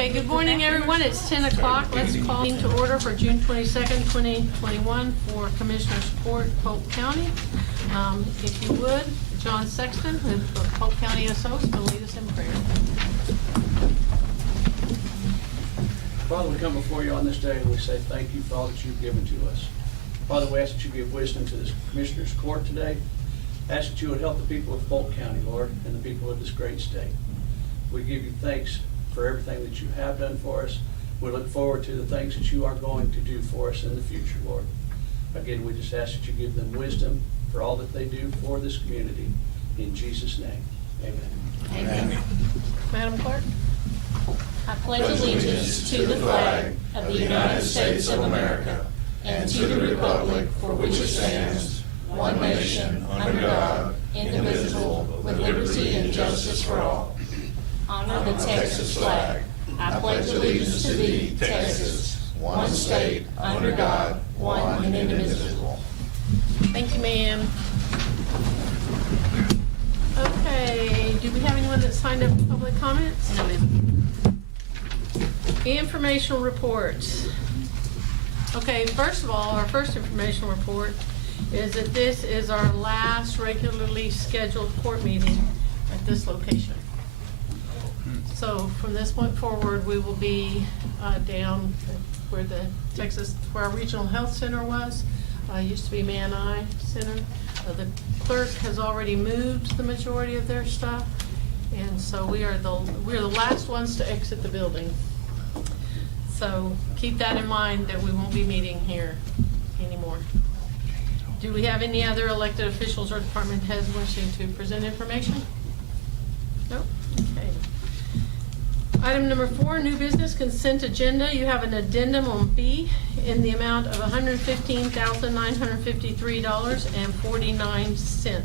Okay, good morning, everyone. It's 10 o'clock. Let's call meeting to order for June 22nd, 2021 for Commissioners Court, Polk County. If you would, John Sexton of Polk County SOs will lead us in prayer. Father, we come before you on this day and we say thank you for all that you've given to us. Father, we ask that you give wisdom to this Commissioners Court today. Ask that you would help the people of Polk County, Lord, and the people of this great state. We give you thanks for everything that you have done for us. We look forward to the things that you are going to do for us in the future, Lord. Again, we just ask that you give them wisdom for all that they do for this community. In Jesus' name, amen. Amen. Madam Clerk. I pledge allegiance to the flag of the United States of America and to the republic for which it stands, one nation, under God, indivisible, with liberty and justice for all. Honor the Texas flag. I pledge allegiance to thee, Texas, one state, under God, one and indivisible. Thank you, ma'am. Okay, do we have anyone that signed up for public comments? No, ma'am. Informational reports. Okay, first of all, our first informational report is that this is our last regularly scheduled court meeting at this location. So from this point forward, we will be down where where our regional health center was. Used to be Man Eye Center. The clerk has already moved the majority of their stuff, and so we're the last ones to exit the building. So keep that in mind that we won't be meeting here anymore. Do we have any other elected officials or department heads wishing to present information? Nope. Okay. Item number 4, new business consent agenda. You have an addendum on B in the amount of $115,953.49.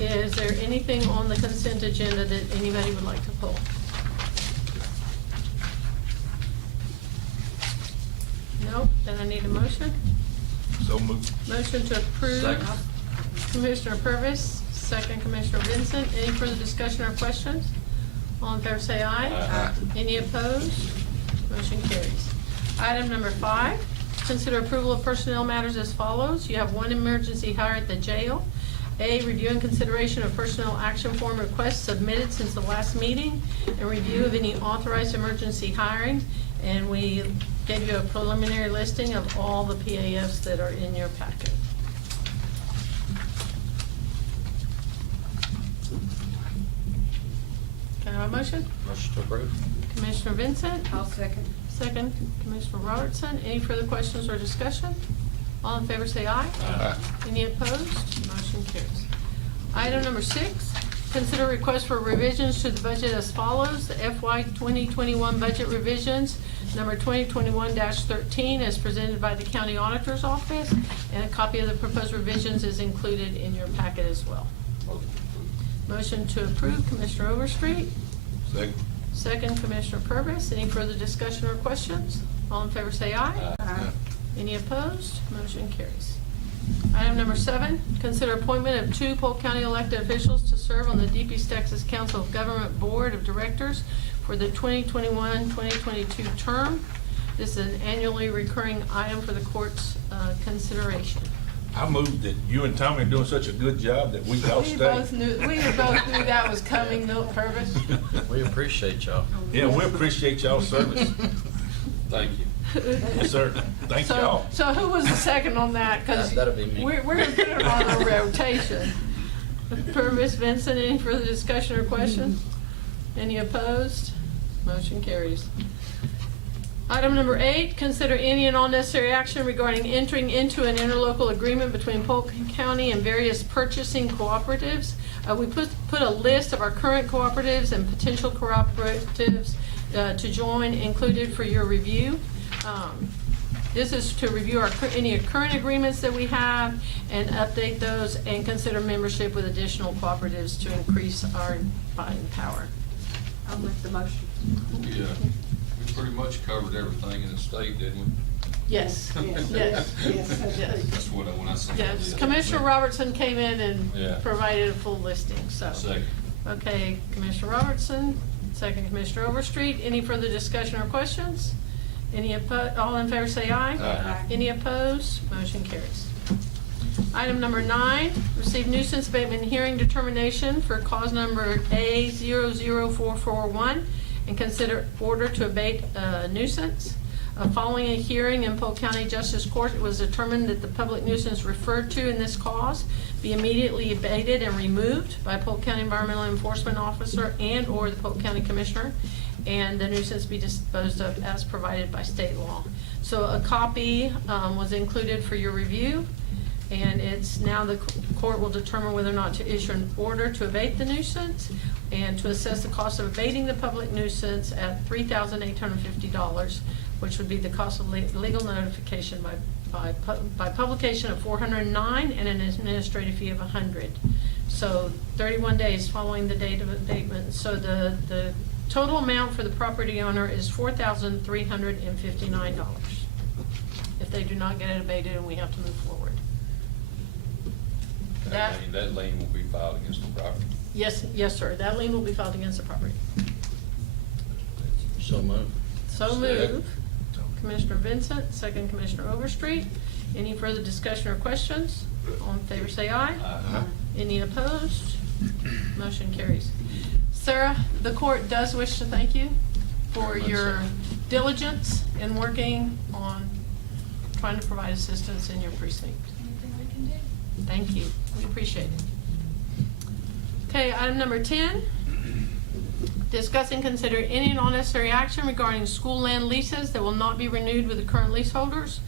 Is there anything on the consent agenda that anybody would like to pull? Nope. Then I need a motion. So moved. Motion to approve. Second. Commissioner Purvis, second Commissioner Vincent. Any further discussion or questions? All in favor say aye. Aye. Any opposed? Motion carries. Item number 5, consider approval of personnel matters as follows. You have 1 emergency hire at the jail. A, review and consideration of personnel action form requests submitted since the last meeting, and review of any authorized emergency hiring. And we gave you a preliminary listing of all the PAFs that are in your packet. Can I have a motion? Motion to approve. Commissioner Vincent? I'll second. Second, Commissioner Robertson. Any further questions or discussion? All in favor say aye. Aye. Any opposed? Motion carries. Item number 6, consider request for revisions to the budget as follows. The FY 2021 budget revisions, number 2021-13, as presented by the County Auditor's Office, and a copy of the proposed revisions is included in your packet as well. Motion to approve, Commissioner Overstreet. Second. Second, Commissioner Purvis. Any further discussion or questions? All in favor say aye. Aye. Any opposed? Motion carries. Item number 7, consider appointment of 2 Polk County elected officials to serve on the Deep East Texas Council of Government Board of Directors for the 2021-2022 term. This is an annually recurring item for the court's consideration. I moved that you and Tommy are doing such a good job that we all We stay. both knew that was coming, Milt Purvis. We appreciate y'all. Yeah, we appreciate y'all's service. Thank you. Yes, sir. Thank y'all. So who was the second on that? Because That'll be me. We're going to put it on a rotation. Purvis, Vincent, any further discussion or questions? Any opposed? Motion carries. Item number 8, consider any and all necessary action regarding entering into an interlocal agreement between Polk County and various purchasing cooperatives. We put a list of our current cooperatives and potential cooperatives to join included for your review. This is to review any current agreements that we have and update those and consider membership with additional cooperatives to increase our buying power. I'll make the motion. Yeah, we pretty much covered everything in the state, didn't we? Yes, Yes. yes. Yes, I did. That's what when I said. Yes, Commissioner Robertson came in Yeah. and provided a full listing, so. Second. Okay, Commissioner Robertson, Second, Commissioner Overstreet. Any further discussion or questions? All in favor say aye. Aye. Any opposed? Motion carries. Item number 9, receive nuisance abatement hearing determination for cause number A00441 and consider order to abate a nuisance. Following a hearing in Polk County Justice Court, it was determined that the public nuisance referred to in this cause be immediately abated and removed by Polk County Environmental Enforcement Officer and/or the Polk County Commissioner, and the nuisance be disposed of as provided by state law. So a copy was included for your review, and it's now the court will determine whether or not to issue an order to abate the nuisance and to assess the cost of abating the public nuisance at $3,850, which would be the cost of legal notification by publication of $409 and an administrative fee of $100. So 31 days following the date of abatement. So the total amount for the property owner is $4,359 if they do not get it abated and we have to move forward. That lien will be filed against the property. Yes, sir. That lien will be filed against the property. So moved. So move. Commissioner Vincent, second Commissioner Overstreet. Any further discussion or questions? All in favor say aye. Aye. Any opposed? Motion carries. Sarah, the court does wish to thank you for Very much your so. diligence in working on trying to provide assistance in your precinct. Anything we can do? Thank you. We appreciate it. Okay, item number 10. Discuss and consider any and all necessary action regarding school land leases that will not be renewed with the current leaseholders.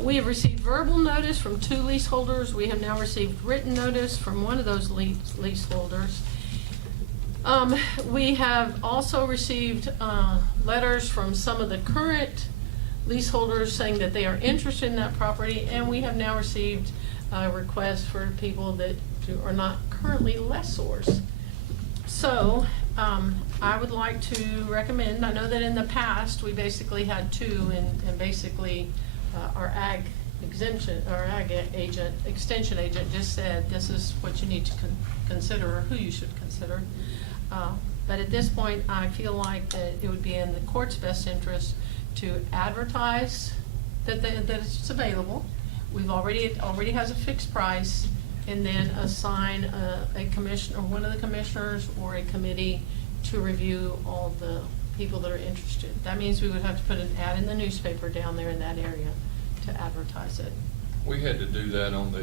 We have received verbal notice from 2 leaseholders. We have now received written notice from one of those leaseholders. We have also received letters from some of the current leaseholders saying that they are interested in that property, and we have now received requests for people that are not currently lessors. So, I would like to recommend, I know that in the past, we basically had 2, and basically, our ag extension agent just said, this is what you need to consider, or who you should consider. But at this point, I feel like that it would be in the court's best interest to advertise that it's available. It already has a fixed price, and then assign a commissioner, one of the commissioners or a committee to review all the people that are interested. That means we would have to put an ad in the newspaper down there in that area to advertise it. We had to do that on the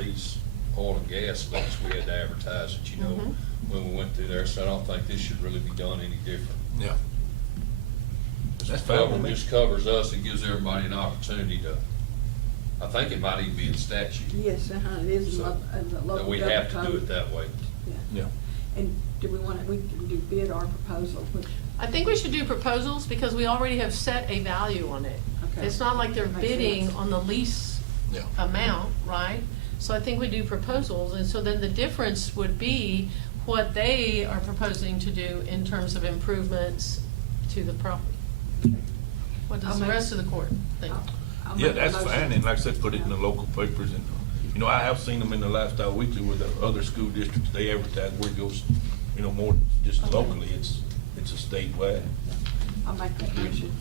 lease, oil and gas lease. We had to advertise it, Mhm. when we went through there. So I don't think this should really be done any different. Yeah. That's fine with me. It just covers us. It gives everybody an opportunity to, I think it might even be in statute. Yes, it is in So, the local that we government have to do code. it that way. Yeah. And do we can do bid or proposal, which, I think we should do proposals because we already have set a value on it. Okay. It's not like they're Makes bidding sense. on the lease Yeah. amount, right? So I think we do proposals, and so then the difference would be what they are proposing to do in terms of improvements to the property. What does the rest of the court think? I'll Yeah, make a that's motion. fine, and like I said, put it in the local papers, and, I have seen them in the Lifestyle Weekly with the other school districts, they advertise where it goes, more than just Okay. locally, it's a statewide. I'll make that motion.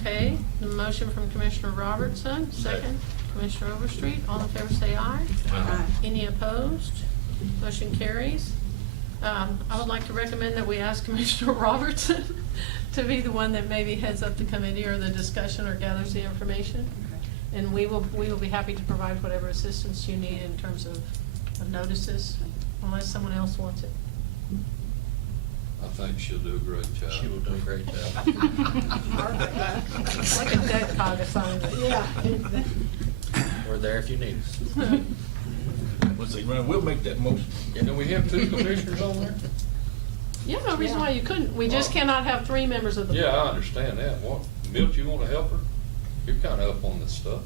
Okay, the motion from Commissioner Robertson, second. Commissioner Overstreet, all in favor say aye. Aye. Any opposed? Motion carries. I would like to recommend that we ask Commissioner Robertson to be the one that maybe heads up the committee or the discussion or gathers the information. Okay. And we will be happy to provide whatever assistance you need in terms of notices, unless someone else wants it. I think she'll do a great job. She will do a great job. It's like a dead cog assignment. Yeah. We're there if you need us. Let's see, we'll make that motion. And then we have 2 commissioners on there? Yeah, no reason why you couldn't. We just Wow. cannot have 3 members of the board. Yeah, I understand that. What, Milt, you wanna help her? You're kinda up on this stuff.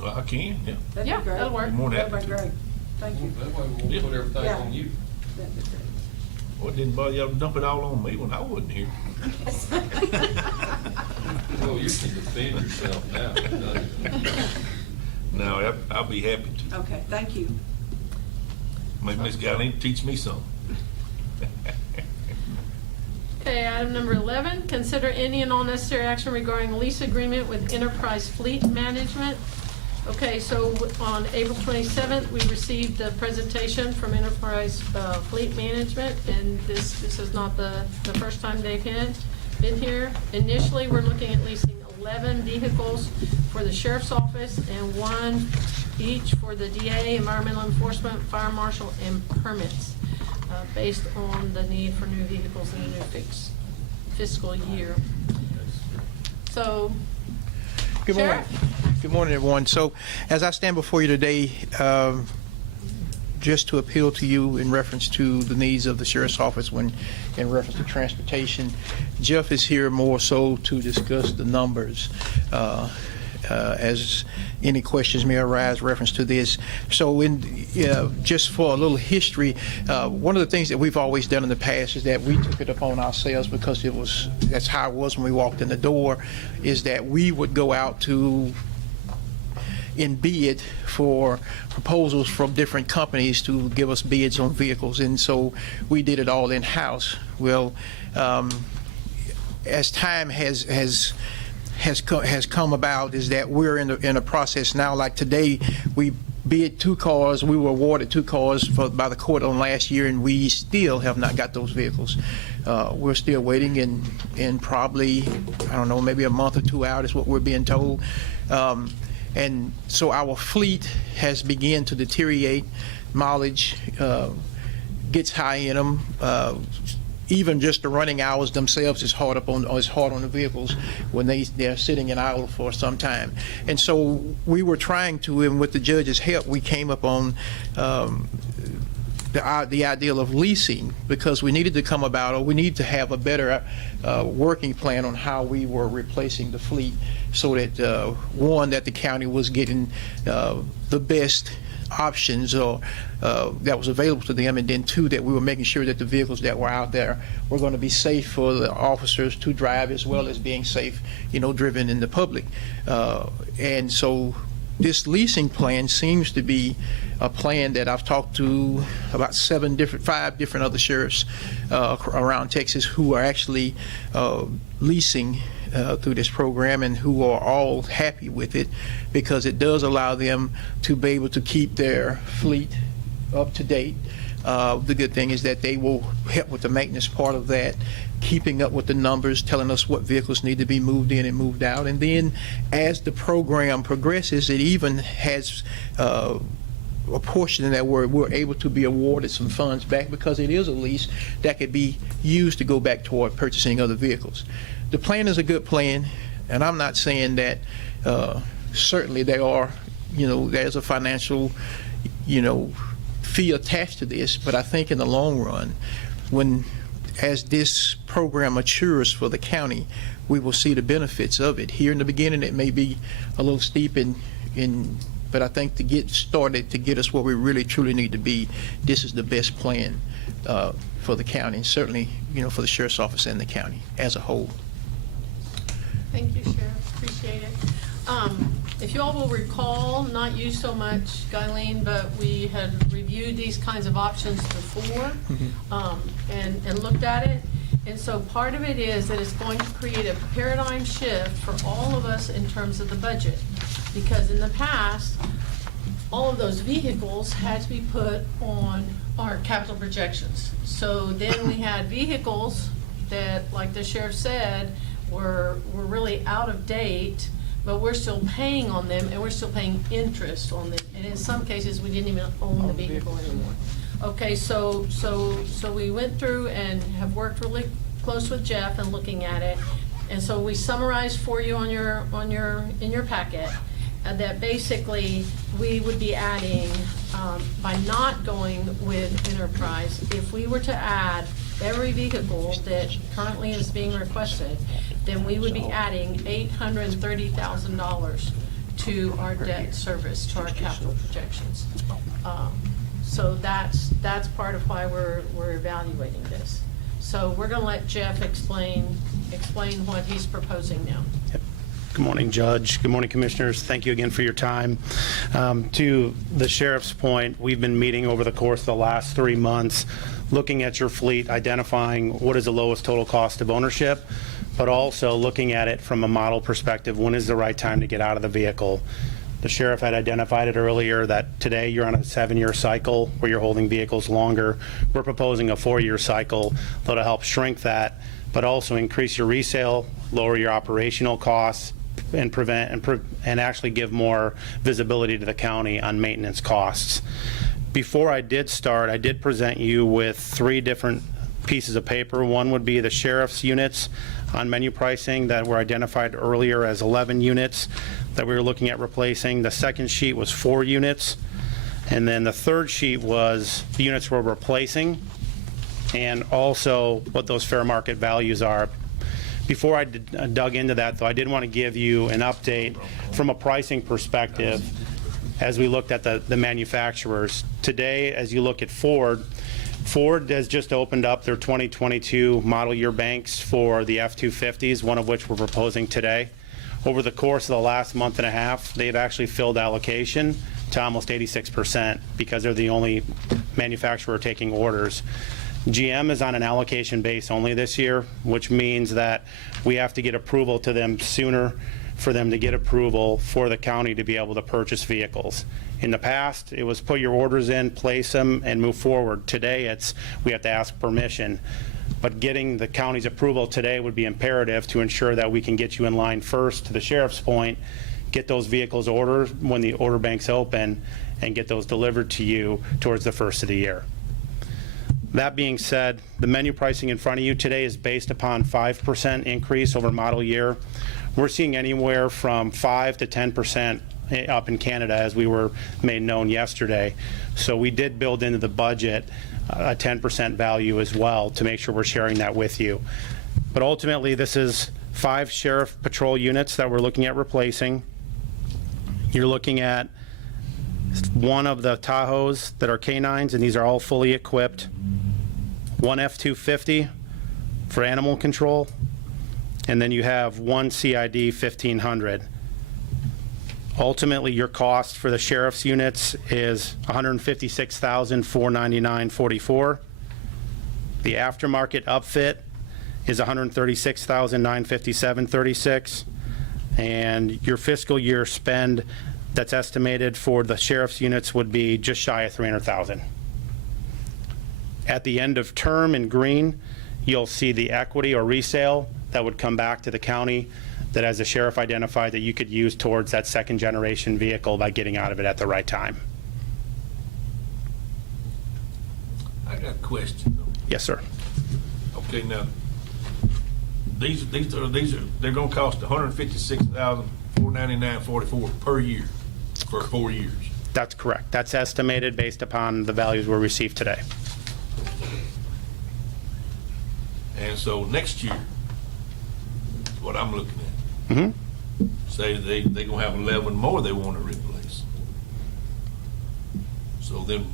Well, I can, yeah. That'd Yeah, be great. that'll work. More than That'd happy be to. great. Thank you. That way we won't Yeah. put everything Yeah. on you. That'd be great. Well, it didn't bother y'all to dump it all on me when I wasn't here. Well, you can defend yourself now. doesn't it? No, I'll be happy to. Okay, thank you. Maybe Miss Galline teach me something. Okay, item number 11, consider any and all necessary action regarding lease agreement with Enterprise Fleet Management. Okay, so on April 27th, we received a presentation from Enterprise Fleet Management, and this is not the first time they've been here. Initially, we're looking at leasing 11 vehicles for the sheriff's office and 1 each for the DA, environmental enforcement, fire marshal, and permits, based on the need for new vehicles in the new fiscal year. So, Good morning. Sheriff? Good morning, everyone. So, as I stand before you today, just to appeal to you in reference to the needs of the sheriff's office when in reference to transportation, Jeff is here more so to discuss the numbers. As any questions may arise reference to this. So just for a little history, one of the things that we've always done in the past is that we took it upon ourselves because that's how it was when we walked in the door, is that we would go out to bid for proposals from different companies to give us bids on vehicles, and so we did it all in-house. Well, as time has come about, is that we're in a process now. Like today, we bid 2 cars. We were awarded 2 cars by the court on last year, and we still have not got those vehicles. We're still waiting, and probably, I don't know, maybe a month or 2 out is what we're being told. And so our fleet has begun to deteriorate. Mileage gets high in them. Even just the running hours themselves is hard on the vehicles when they're sitting in idle for some time. And so we were trying to, and with the judge's help, we came up on the ideal of leasing, because we needed to come about, or we need to have a better working plan on how we were replacing the fleet, so that one, that the county was getting the best options or that was available to them, and then 2, that we were making sure that the vehicles that were out there were going to be safe for the officers to drive, as well as being safe, driven in the public. And so this leasing plan seems to be a plan that I've talked to about 5 different other sheriffs around Texas who are actually leasing through this program, and who are all happy with it, because it does allow them to be able to keep their fleet up to date. The good thing is that they will help with the maintenance part of that, keeping up with the numbers, telling us what vehicles need to be moved in and moved out. And then as the program progresses, it even has a portion that we're able to be awarded some funds back, because it is a lease that could be used to go back toward purchasing other vehicles. The plan is a good plan, and I'm not saying that certainly there's a financial fee attached to this, but I think in the long run, as this program matures for the county, we will see the benefits of it. Here in the beginning, it may be a little steep but I think to get started, to get us where we really truly need to be, this is the best plan for the county, and certainly, for the sheriff's office and the county as a whole. Thank you, Sheriff. Appreciate it. If you all will recall, not you so much, Guyleen, but we had reviewed these kinds of options before, and looked at it. And so part of it is that it's going to create a paradigm shift for all of us in terms of the budget. Because in the past, all of those vehicles had to be put on our capital projections. So then we had vehicles that, like the sheriff said, were really out of date, but we're still paying on them, and we're still paying interest on them. And in some cases, we didn't even own the vehicle anymore. Okay, so we went through and have worked really close with Jeff and looking at it. And so we summarized for you in your packet that basically we would be adding, by not going with Enterprise, if we were to add every vehicle that currently is being requested, then we would be adding $830,000 to our debt service, to our capital projections. So that's part of why we're evaluating this. So we're going to let Jeff explain what he's proposing now. Yep. Good morning, Judge. Good morning, Commissioners. Thank you again for your time. To the Sheriff's point, we've been meeting over the course of the last 3 months. looking at your fleet, identifying what is the lowest total cost of ownership, but also looking at it from a model perspective, when is the right time to get out of the vehicle. The sheriff had identified it earlier that today you're on a 7-year cycle where you're holding vehicles longer. We're proposing a 4-year cycle that'll help shrink that, but also increase your resale, lower your operational costs, and and actually give more visibility to the county on maintenance costs. Before I did start, I did present you with 3 different pieces of paper. One would be the sheriff's units on menu pricing that were identified earlier as 11 units that we were looking at replacing. The second sheet was 4 units. And then the third sheet was the units we're replacing and also what those fair market values are. Before I dug into that, though, I did want to give you an update from a pricing perspective as we looked at the manufacturers. Today, as you look at Ford has just opened up their 2022 model year banks for the F-250s, one of which we're proposing today. Over the course of the last month and a half, they've actually filled allocation to almost 86% because they're the only manufacturer taking orders. GM is on an allocation base only this year, which means that we have to get approval to them sooner for them to get approval for the county to be able to purchase vehicles. In the past, it was put your orders in, place them, and move forward. Today, it's we have to ask permission. But getting the county's approval today would be imperative to ensure that we can get you in line first, to the sheriff's point, get those vehicles ordered when the order banks open, and get those delivered to you towards the first of the year. That being said, the menu pricing in front of you today is based upon 5% increase over model year. We're seeing anywhere from 5 to 10% up in Canada, as we were made known yesterday. So we did build into the budget a 10% value as well to make sure we're sharing that with you. But ultimately, this is 5 sheriff patrol units that we're looking at replacing. You're looking at 1 of the Tahoes that are canines, and these are all fully equipped. 1 F-250 for animal control, and then you have 1 CID 1500. Ultimately, your cost for the sheriff's units is $156,499.44. The aftermarket upfit is $136,957.36, and your fiscal year spend that's estimated for the sheriff's units would be just shy of $300,000. At the end of term in green, you'll see the equity or resale that would come back to the county that, as the sheriff identified, that you could use towards that second generation vehicle by getting out of it at the right time. I got a question though. Yes, sir. Okay, now, these are, they're gonna cost $156,499.44 per year for 4 years. That's correct. That's estimated based upon the values we received today. And so next year, what I'm looking at, say they gonna have 11 more they wanna replace. So then,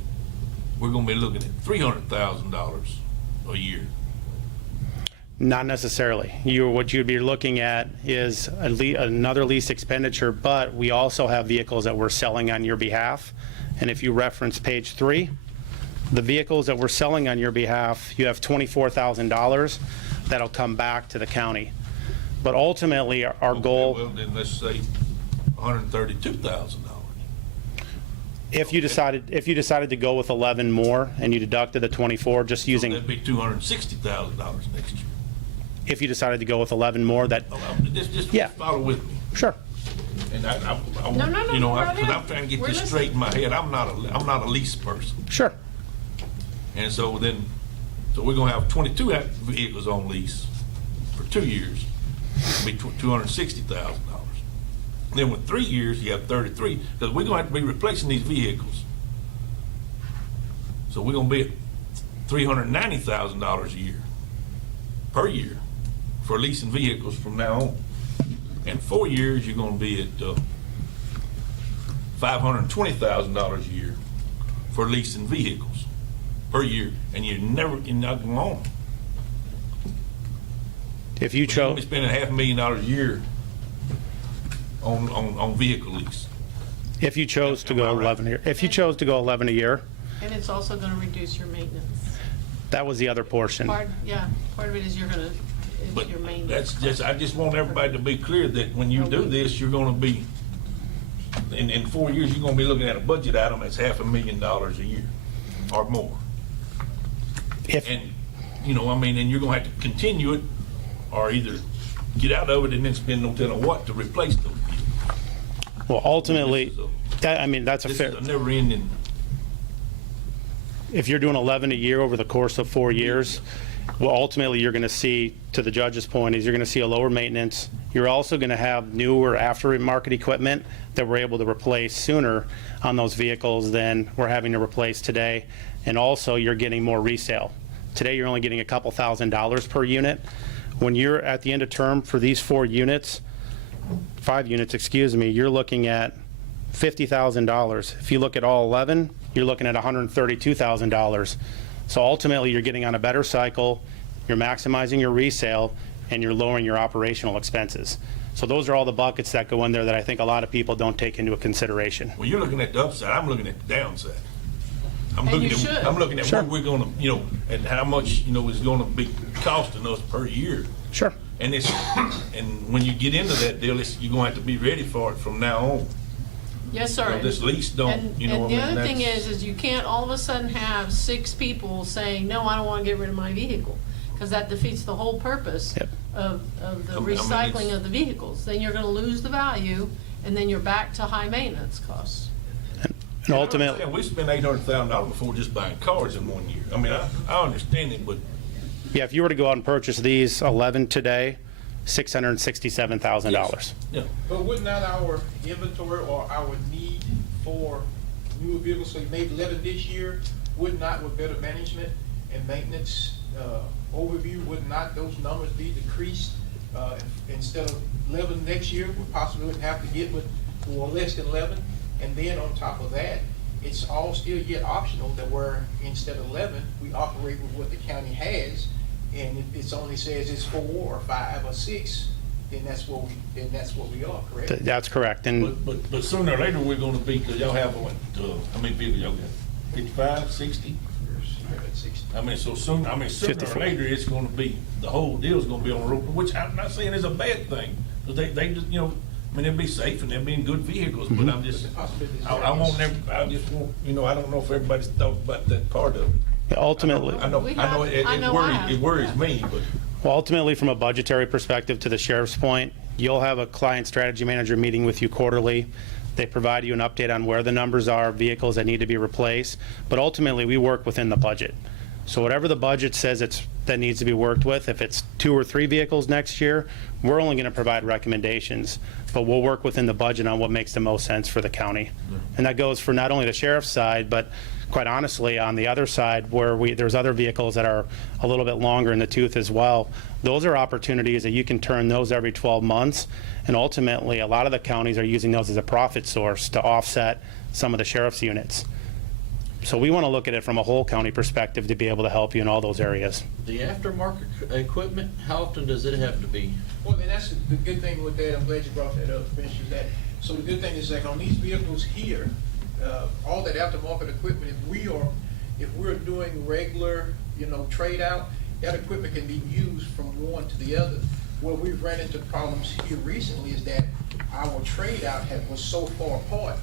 we're gonna be looking at $300,000 a year. Not necessarily. What you'd be looking at is another lease expenditure, but we also have vehicles that we're selling on your behalf. And if you reference page 3, the vehicles that we're selling on your behalf, you have $24,000 that'll come back to the county. But ultimately, our goal. Well, then let's say $132,000. If you decided to go with 11 more and you deducted the 24, just using. So that'd be $260,000 next year. If you decided to go with 11 more, that. Just Yeah. follow with me. Sure. And I No, you know, go because ahead. I'm trying to get We're this listening. straight in my head. I'm not a lease person. Sure. And so we're gonna have 22 vehicles on lease for 2 years. It'll be $260,000. Then with 3 years, you have 33, because we're gonna have to be replacing these vehicles. So we're gonna be at $390,000 a year, per year, for leasing vehicles from now on. In 4 years, you're gonna be at $520,000 a year for leasing vehicles per year, and you're not going on. If you You're gonna be chose. spending $500,000 a year on vehicle lease. If you chose to go Am I right? 11 a year. If you chose to go 11 a year, And it's also gonna reduce your maintenance. That was the other portion. Part of it is But your main. that's just, I just want everybody to be clear that when you do this, you're gonna be, in 4 years, you're gonna be looking at a budget item that's $500,000 a year or more. If, And, you know, I mean, and you're gonna have to continue it or either get out of it and then spend no telling what to replace those. well, ultimately, I mean, that's a This fair, is a never ending. if you're doing 11 a year over the course of 4 years, well, ultimately, you're going to see, to the judge's point, is you're going to see a lower maintenance. You're also going to have newer aftermarket equipment that we're able to replace sooner on those vehicles than we're having to replace today. And also, you're getting more resale. Today, you're only getting a couple $1,000s per unit. When you're at the end of term for these 5 units, you're looking at $50,000. If you look at all 11, you're looking at $132,000. So ultimately, you're getting on a better cycle, you're maximizing your resale, and you're lowering your operational expenses. So those are all the buckets that go in there that I think a lot of people don't take into consideration. Well, you're looking at the upside, I'm looking at the downside. And you should. I'm looking at Sure. what we're gonna, you know, and how much, you know, is gonna be costing us per year. Sure. And and when you get into that deal, you're gonna have to be ready for it from now on. Yes, sir. You know, this lease don't, And, you know, and the I mean, other thing that's- is you can't all of a sudden have 6 people saying, no, I don't want to get rid of my vehicle, because that defeats the whole purpose Yep. of the I mean, recycling it's- of the vehicles. Then you're going to lose the value, and then you're back to high maintenance costs. And ultimately, We spent $800,000 before just buying cars in 1 year. I mean, I understand it, but yeah, if you were to go out and purchase these 11 today, $667,000. yeah. But would not our inventory or our need for newer vehicles, so you made 11 this year, would not with better management and maintenance overview, would not those numbers be decreased? Instead of 11 next year, we possibly would have to get with more or less than 11. And then on top of that, it's all still yet optional that we're, instead of 11, we operate with what the county has. And if it's only says it's 4 or 5 or 6, then that's what we are, correct? That's correct. And But sooner or later, we're gonna be, because y'all have, how many vehicles y'all got? 55, 60? You're at 60. I mean, so sooner or 54. later, it's gonna be, the whole deal's gonna be on the road, which I'm not saying is a bad thing. Because they just, you know, I mean, they'll be safe and they'll be in good vehicles, but I'm just, I want them, I just want, you know, I don't know if everybody's thought about that part of it. ultimately, I know it worries me, but. well, ultimately, from a budgetary perspective, to the sheriff's point, you'll have a client strategy manager meeting with you quarterly. They provide you an update on where the numbers are, vehicles that need to be replaced. But ultimately, we work within the budget. So whatever the budget says that needs to be worked with, if it's 2 or 3 vehicles next year, we're only going to provide recommendations. But we'll work within the budget on what makes the most sense for the county. And that goes for not only the sheriff's side, but quite honestly, on the other side, where there's other vehicles that are a little bit longer in the tooth as well. Those are opportunities that you can turn those every 12 months. And ultimately, a lot of the counties are using those as a profit source to offset some of the sheriff's units. So we want to look at it from a whole county perspective to be able to help you in all those areas. The aftermarket equipment, how often does it have to be? Well, then that's the good thing with that. I'm glad you brought that up, Commissioner. So the good thing is like on these vehicles here, all that aftermarket equipment, if we're doing regular, trade out, that equipment can be used from one to the other. Where we've ran into problems here recently is that our trade out was so far apart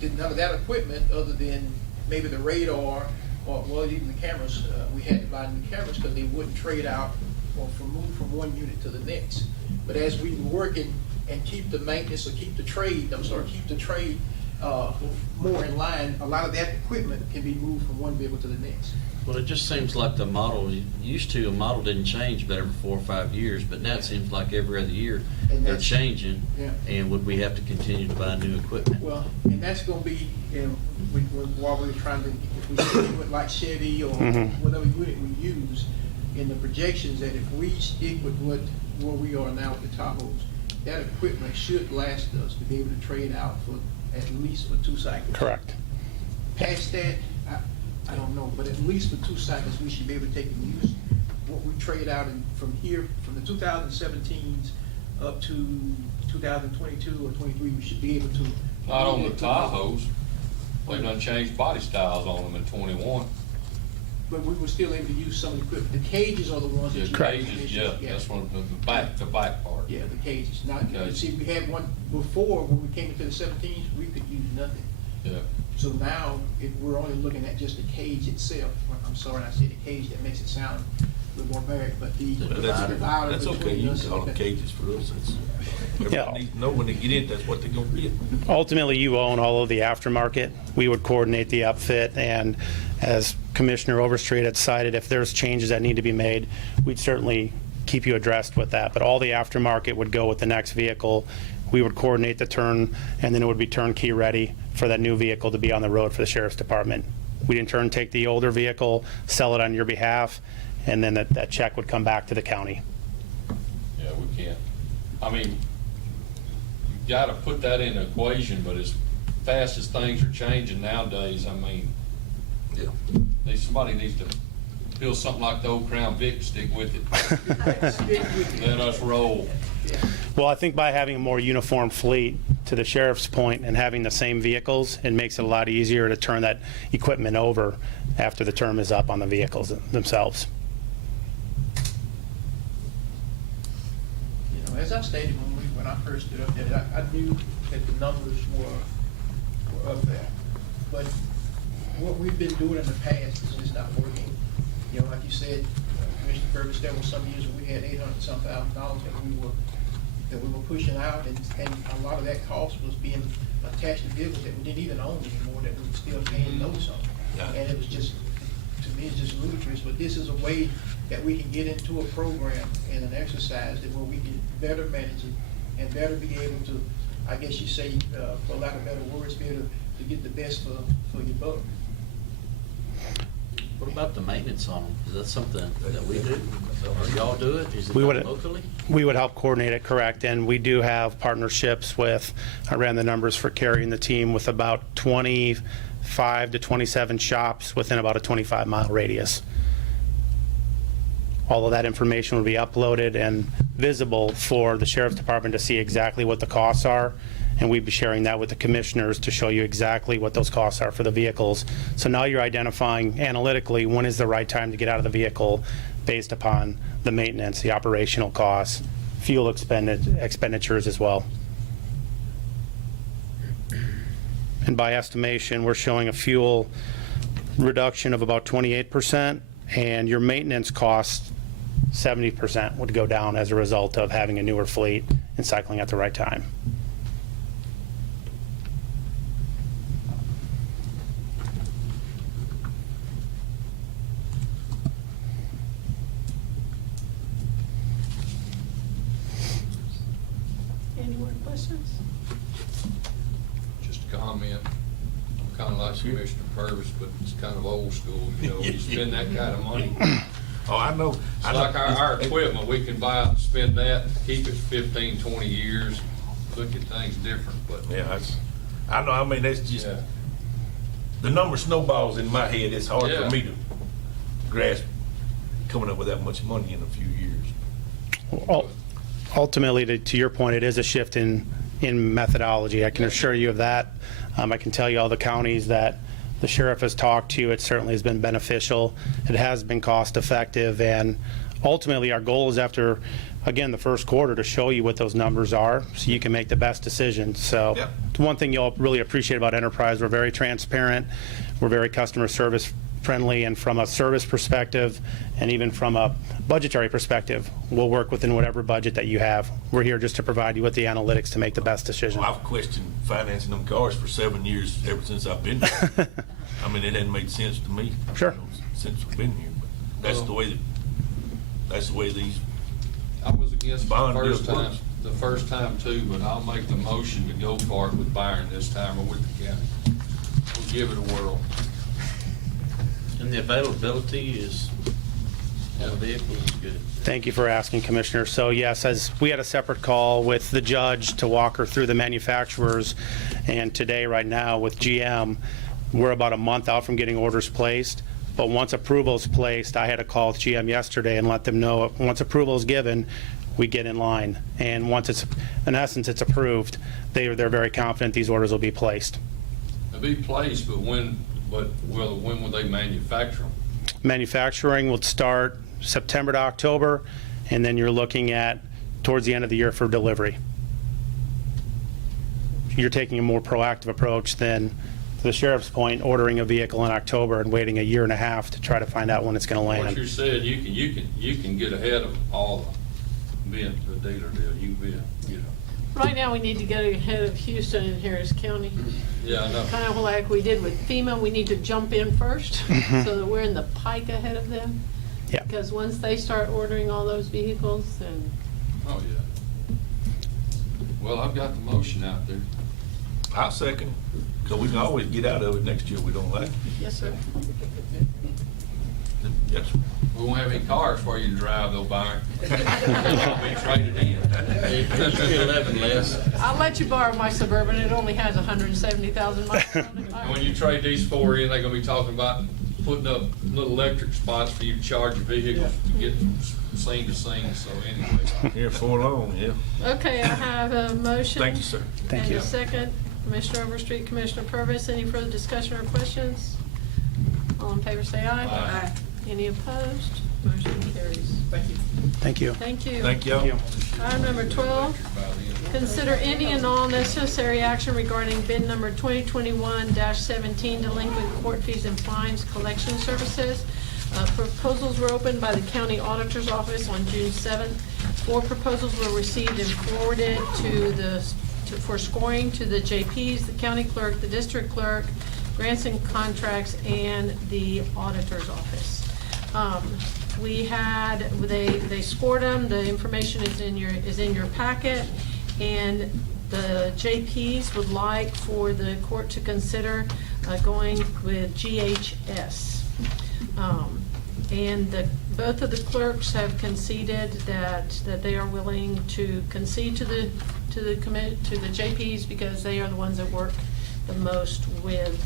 that none of that equipment, other than maybe the radar or even the cameras, we had to buy new cameras because they wouldn't trade out or move from one unit to the next. But as we work and keep the maintenance or keep the trade more in line, a lot of that equipment can be moved from one vehicle to the next. Well, it just seems like the model, a model didn't change but every 4 or 5 years, but now it seems like every other year And they're that's- changing. Yeah. And would we have to continue to buy new equipment? Well, and that's gonna be, while we're trying to, if we stick with like Chevy or whatever unit we use, in the projections that if we stick with where we are now with the Tahoes, that equipment should last us to be able to trade out for at least for 2 cycles. Correct. Past that, I don't know, but at least for 2 cycles, we should be able to take and use what we trade out from the 2017s up to 2022 or 23, we should be able to. Not on the Tahoes. They done changed body styles on them in 21. but we were still able to use some of the equipment. The cages are the ones that you. Cages, yeah, that's one of the back part. Yeah, the cages. Now, Okay. see, we had one before, when we came into the 17s, we could use nothing. Yeah, So now, we're only looking at just the cage itself. I'm sorry, I say the cage, that makes it sound a little more barbaric, but the But divider that's okay, between you us. can call them cages for us, Yeah. everybody needs to know when they get in, that's what they're gonna get. Ultimately, you own all of the aftermarket. We would coordinate the upfit, and as Commissioner Overstreet had cited, if there's changes that need to be made, we'd certainly keep you addressed with that. But all the aftermarket would go with the next vehicle. We would coordinate the turn, and then it would be turnkey ready for that new vehicle to be on the road for the Sheriff's Department. We'd in turn take the older vehicle, sell it on your behalf, and then that check would come back to the county. yeah, we can't. I mean, you gotta put that in the equation, but as fast as things are changing nowadays, I mean, Yeah. somebody needs to build something like the old Crown Vic, stick with it. Let us roll. Well, I think by having a more uniform fleet, to the sheriff's point, and having the same vehicles, it makes it a lot easier to turn that equipment over after the term is up on the vehicles themselves. You know, as I stated when I first stood up there, I knew that the numbers were up there. But what we've been doing in the past is just not working. You know, like you said, Commissioner Purvis, there were some years where we had $800-some thousand that we were pushing out, and a lot of that cost was being attached to vehicles that we didn't even own anymore, that we were still paying notes on. Yeah. And it was just, to me, it's just ludicrous, but this is a way that we can get into a program and an exercise that where we can better manage it and better be able to, I guess you say, for lack of better words, be able to get the best for your buck. What about the maintenance on them? Is that something that we do? Or y'all do it? Is it We done would- locally? We would help coordinate it, correct, and we do have partnerships with, I ran the numbers for carrying the team, with about 25 to 27 shops within about a 25-mile radius. All of that information would be uploaded and visible for the Sheriff's Department to see exactly what the costs are, and we'd be sharing that with the commissioners to show you exactly what those costs are for the vehicles. So now you're identifying analytically when is the right time to get out of the vehicle based upon the maintenance, the operational costs, fuel expenditures as well. And by estimation, we're showing a fuel reduction of about 28%, and your maintenance costs, 70% would go down as a result of having a newer fleet and cycling at the right time. Any more questions? Just a comment. I'm kind of like Commissioner Purvis, but it's kind of old school, you know, you spend that kind of money. Oh, I know. It's like our equipment, we can buy out, spend that, keep it 15, 20 years, look at things different, but. Yeah, I know, I mean, that's just, Yeah. the number snowballs in my head, it's hard Yeah. for me to grasp coming up with that much money in a few years. Ultimately, to your point, it is a shift in methodology. I can assure you of that. I can tell you all the counties that the sheriff has talked to, it certainly has been beneficial. It has been cost effective, and ultimately our goal is after, again, the first quarter to show you what those numbers are so you can make the best decisions. So Yep. one thing you'll really appreciate about Enterprise, we're very transparent, we're very customer service friendly, and from a service perspective and even from a budgetary perspective, we'll work within whatever budget that you have. We're here just to provide you with the analytics to make the best decision. Well, I've questioned financing them cars for 7 years, ever since I've been here. I mean, it hasn't made sense to me. Sure. you know, Since we've been here, but that's the way these, I was against it Bond deal the first time too, but I'll make the motion to go for it with Byron this time or with the county. We'll give it a whirl. And the availability is, on the vehicles is good. Thank you for asking, Commissioner. So yes, as we had a separate call with the judge to walk her through the manufacturers, and today, right now, with GM, we're about a month out from getting orders placed. But once approval is placed, I had a call with GM yesterday and let them know, once approval is given, we get in line. And once it's, in essence, it's approved, they're very confident these orders will be placed. They'll be placed, but when will they manufacture them? Manufacturing would start September to October, and then you're looking at towards the end of the year for delivery. You're taking a more proactive approach than, to the sheriff's point, ordering a vehicle in October and waiting a year and a half to try to find out when it's going to What land. you said, you can get ahead of all being the dealer deal. You can be, Right now, we need to get ahead of Houston and Harris County. Yeah, I know. Kind of like we did with FEMA, we need to jump in first, so that we're in the pike ahead of them. Yeah. Because once they start ordering all those vehicles, then, Oh, yeah. Well, I've got the motion out there. I second, because we can always get out of it next year, we don't like it. yes, sir. Yes. We won't have any cars for you to drive though, Byron. Be traded in. 11 less. I'll let you borrow my Suburban, it only has 170,000 miles on it. And when you trade these four in, they're gonna be talking about putting up little electric spots for you to charge your vehicles to get from scene to scene, so anyway. Here for long, yeah. Okay, I have a motion. Thank you, sir. Thank you. And a second, Commissioner Overstreet, Commissioner Purvis, any further discussion or questions? All in favor say aye. Aye. Any opposed? Motion carries. Thank you. Thank you. Thank you. Thank y'all. Item number 12, consider any and all necessary action regarding bid number 2021-17 delinquent court fees and fines collection services. Proposals were opened by the county auditor's office on June 7th. 4 proposals were received and forwarded for scoring to the JPs, the county clerk, the district clerk, grants and contracts, and the auditor's office. They scored them, the information is in your packet, and the JPs would like for the court to consider going with GHS. And both of the clerks have conceded that they are willing to concede to the JPs because they are the ones that work the most with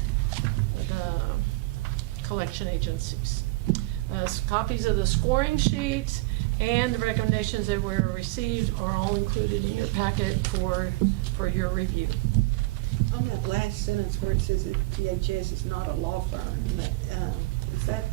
the collection agencies. Copies of the scoring sheets and the recommendations that were received are all included in your packet for your review. On that last sentence where it says that DHS is not a law firm, is that,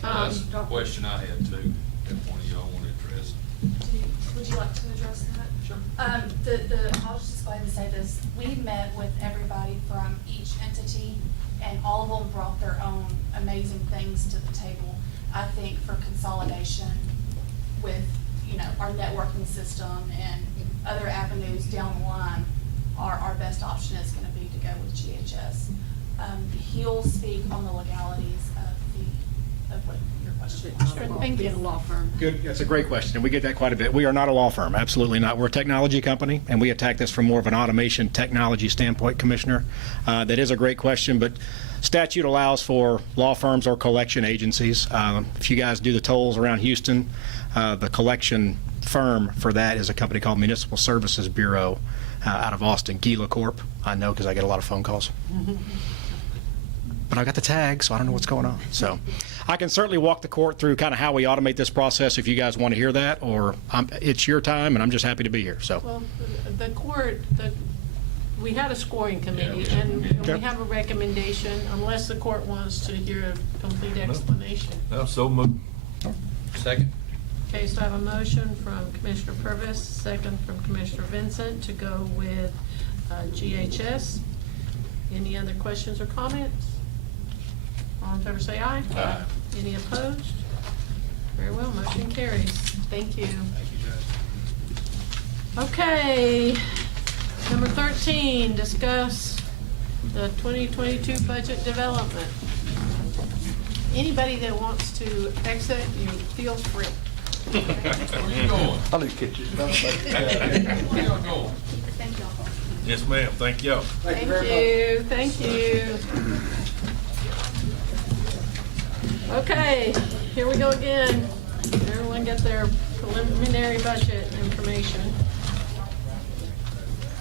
That's the question I had too, if one of y'all want to address it. Would you like to address that? Sure. I'll just go ahead and say this. We met with everybody from each entity, and all of them brought their own amazing things to the table. I think for consolidation with, our networking system and other avenues down the line, our best option is gonna be to go with GHS. He'll speak on the legalities of what your question was. Thank being a you. law firm? Good, that's a great question, and we get that quite a bit. We are not a law firm, absolutely not. We're a technology company, and we attack this from more of an automation technology standpoint, Commissioner. That is a great question, but statute allows for law firms or collection agencies. If you guys do the tolls around Houston, the collection firm for that is a company called Municipal Services Bureau out of Austin, Gila Corp. I know because I get a lot of phone calls. But I got the tag, so I don't know what's going on. So I can certainly walk the court through kind of how we automate this process if you guys want to hear that, or it's your time, and I'm just happy to be here. So. Well, the court, we had a scoring committee, Yeah. and we have a recommendation, unless the court wants to hear a complete explanation. No, so moved. Second. Okay, so I have a motion from Commissioner Purvis, second from Commissioner Vincent to go with GHS. Any other questions or comments? All in favor say aye. Aye. Any opposed? Very well, motion carries. Thank you. Okay, number 13, discuss the 2022 budget development. Anybody that wants to exit, you feel free. Where you going? I'll just catch you. Where y'all going? Thank y'all. Yes, ma'am, thank y'all. Thank you, thank you. Okay, here we go again. Everyone get their preliminary budget information.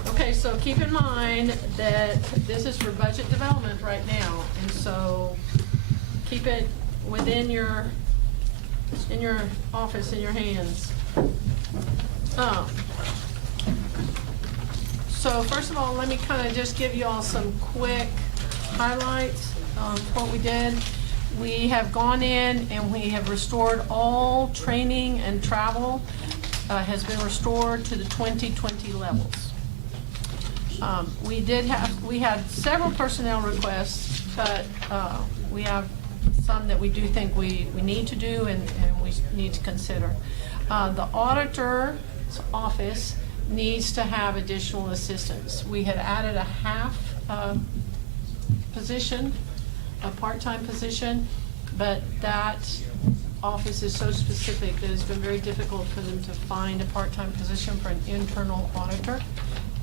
Okay, so keep in mind that this is for budget development right now, and so keep it within in your office, in your hands. So first of all, let me kind of just give you all some quick highlights. what we did. We have gone in and we have restored all training and travel has been restored to the 2020 levels. We had several personnel requests, but we have some that we do think we need to do and we need to consider. The auditor's office needs to have additional assistance. We had added a half position, a part-time position, but that office is so specific that it's been very difficult for them to find a part-time position for an internal auditor.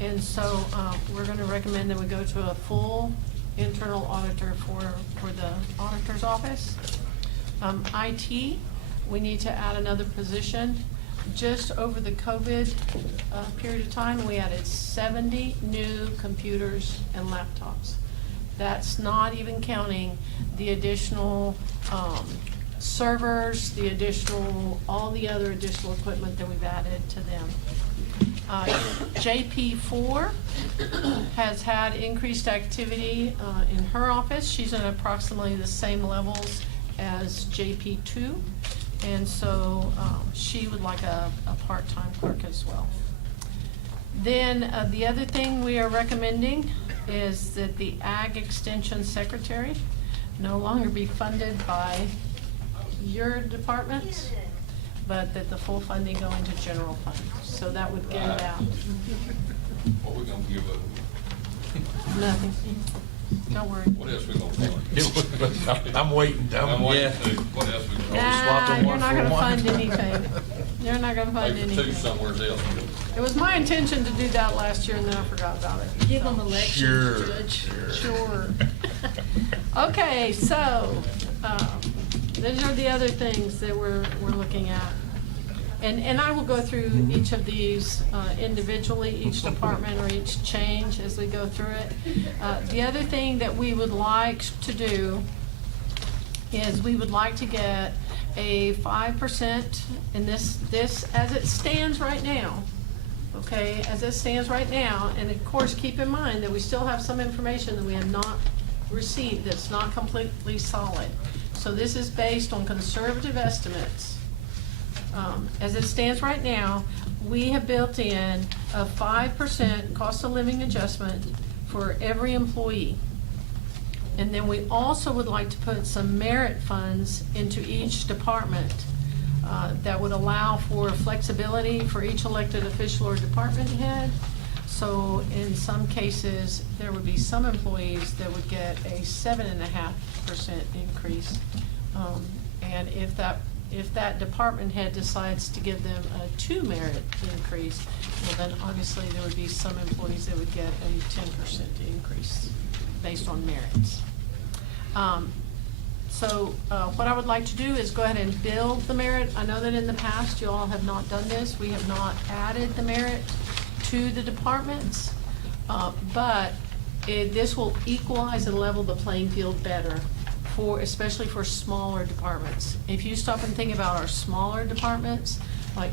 And so we're going to recommend that we go to a full internal auditor for the auditor's office. IT, we need to add another position. Just over the COVID period of time, we added 70 new computers and laptops. That's not even counting the additional servers, all the other additional equipment that we've added to them. JP4 has had increased activity in her office. She's at approximately the same levels as JP2, and so she would like a part-time clerk as well. Then the other thing we are recommending is that the Ag Extension Secretary no longer be funded by your departments, but that the full funding go into general fund. So that would get it out. What we gonna give up? Nothing. Don't worry. What else we gonna do? I'm waiting. I'm waiting Yeah. to see. What else we gonna Nah, them you're one not for gonna one. fund anything. You're not gonna fund Pay for two anything. somewhere else. It was my intention to do that last year and then I forgot about it. Give them elections, Judge. Sure. Okay, so, these are the other things that we're looking at. And I will go through each of these individually, each department or each change as we go through it. The other thing that we would like to do is we would like to get a 5% in this as it stands right now. Okay, as it stands right now, and of course, keep in mind that we still have some information that we have not received that's not completely solid. So this is based on conservative estimates. As it stands right now, we have built in a 5% cost of living adjustment for every employee. And then we also would like to put some merit funds into each department that would allow for flexibility for each elected official or department head. So in some cases, there would be some employees that would get a 7.5% increase. And if that department head decides to give them a 2 merit increase, well then obviously there would be some employees that would get a 10% increase based on merits. So what I would like to do is go ahead and build the merit. I know that in the past you all have not done this. We have not added the merit to the departments, but this will equalize and level the playing field better, especially for smaller departments. If you stop and think about our smaller departments, like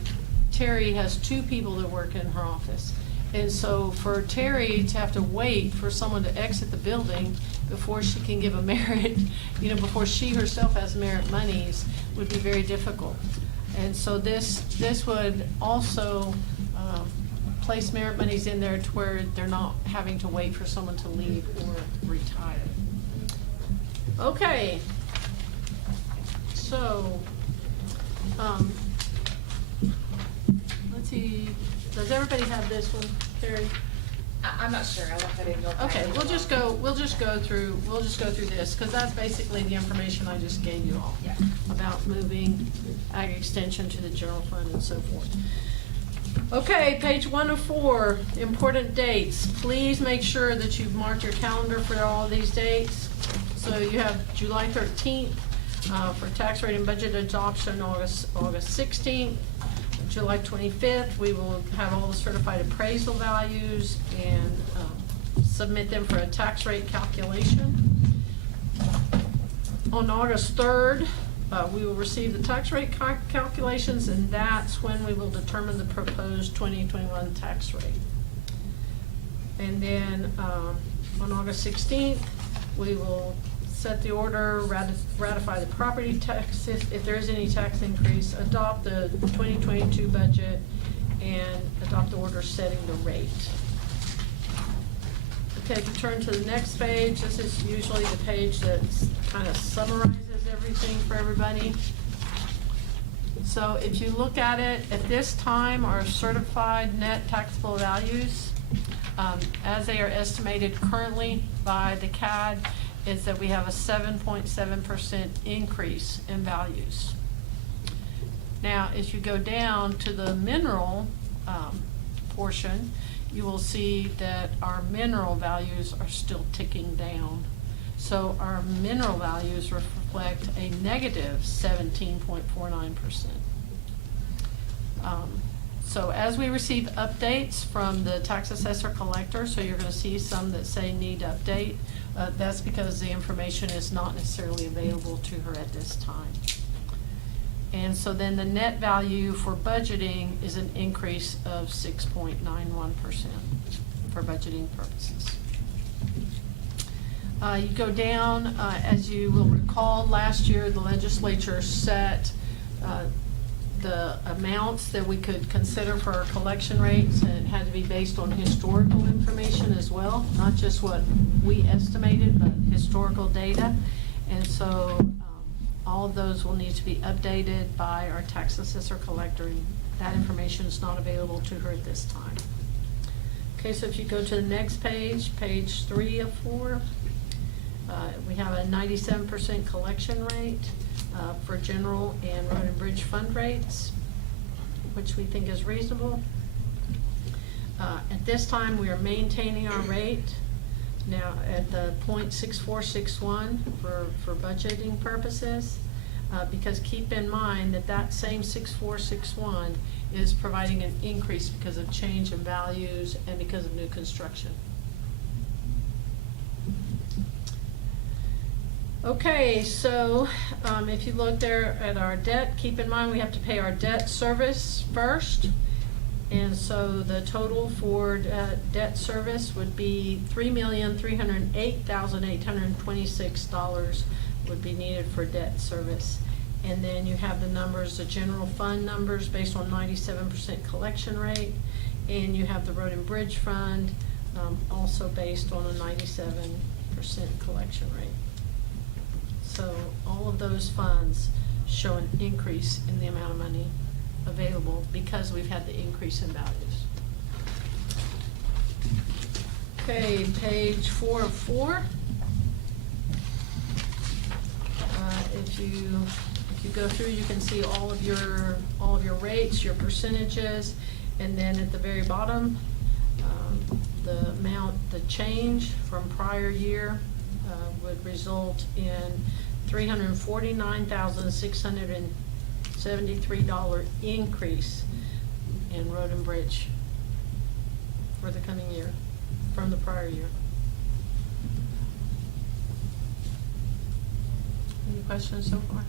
Terry has 2 people that work in her office. And so for Terry to have to wait for someone to exit the building before she can give a merit, before she herself has merit monies, would be very difficult. And so this would also place merit monies in there to where they're not having to wait for someone to leave or retire. Okay. So, let's see, does everybody have this one, Carrie? I'm not sure, I left that in your. Okay, we'll just go through this, because that's basically the information I just gave you all. Yeah. About moving ag extension to the general fund and so forth. Okay, page 104, important dates. Please make sure that you've marked your calendar for all of these dates. So you have July 13th for tax rate and budget adoption, August 16th. July 25th, we will have all the certified appraisal values and submit them for a tax rate calculation. On August 3rd, we will receive the tax rate calculations, and that's when we will determine the proposed 2021 tax rate. And then on August 16th, we will set the order, ratify the property taxes, if there is any tax increase, adopt the 2022 budget, and adopt the order setting the rate. Okay, if you turn to the next page, this is usually the page that kind of summarizes everything for everybody. So if you look at it, at this time, our certified net taxable values, as they are estimated currently by the CAD, is that we have a 7.7% increase in values. Now, as you go down to the mineral portion, you will see that our mineral values are still ticking down. So our mineral values reflect a negative 17.49%. So as we receive updates from the tax assessor collector, so you're going to see some that say need update, that's because the information is not necessarily available to her at this time. And so then the net value for budgeting is an increase of 6.91% for budgeting purposes. You go down, as you will recall, last year the legislature set the amounts that we could consider for our collection rates, and it had to be based on historical information as well, not just what we estimated, but historical data. And so all of those will need to be updated by our tax assessor collector, and that information is not available to her at this time. Okay, so if you go to the next page, page 3 of 4, we have a 97% collection rate for general and road and bridge fund rates, which we think is reasonable. At this time, we are maintaining our rate now at the 0.6461 for budgeting purposes, because keep in mind that that same 6461 is providing an increase because of change in values and because of new construction. Okay, so if you look there at our debt, keep in mind we have to pay our debt service first. And so the total for debt service would be $3,308,826 would be needed for debt service. And then you have the numbers, the general fund numbers based on 97% collection rate. And you have the road and bridge fund also based on a 97% collection rate. So all of those funds show an increase in the amount of money available because we've had the increase in values. Okay, page 4 of 4. If you go through, you can see all of your rates, your percentages, and then at the very bottom, the change from prior year would result in $349,673 increase in road and bridge for the coming year from the prior year. Any questions so far?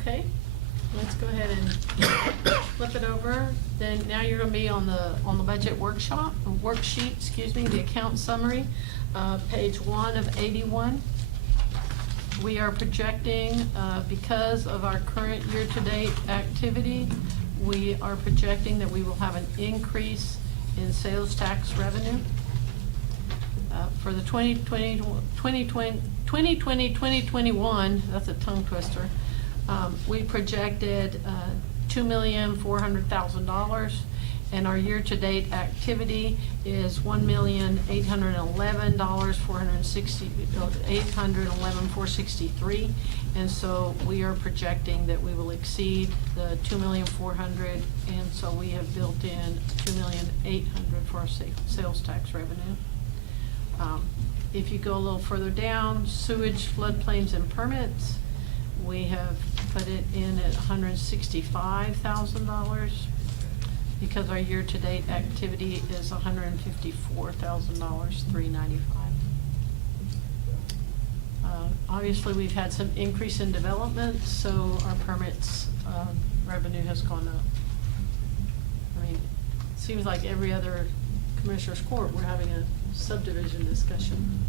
Okay, let's go ahead and flip it over. Then now you're going to be on the budget worksheet, excuse me, the account summary, page 1 of 81. We are projecting, because of our current year-to-date activity, we are projecting that we will have an increase in sales tax revenue. For the 2020-2021, that's a tongue twister, we projected $2,400,000, and our year-to-date activity is $1,811,463, and so we are projecting that we will exceed the $2,400,000, and so we have built in $2,800,000 for our sales tax revenue. If you go a little further down, sewage, floodplains, and permits, we have put it in at $165,000. because our year-to-date activity is $154,000, $395. Obviously, we've had some increase in development, so our permits revenue has gone up. I mean, it seems like every other commissioner's court, we're having a subdivision discussion.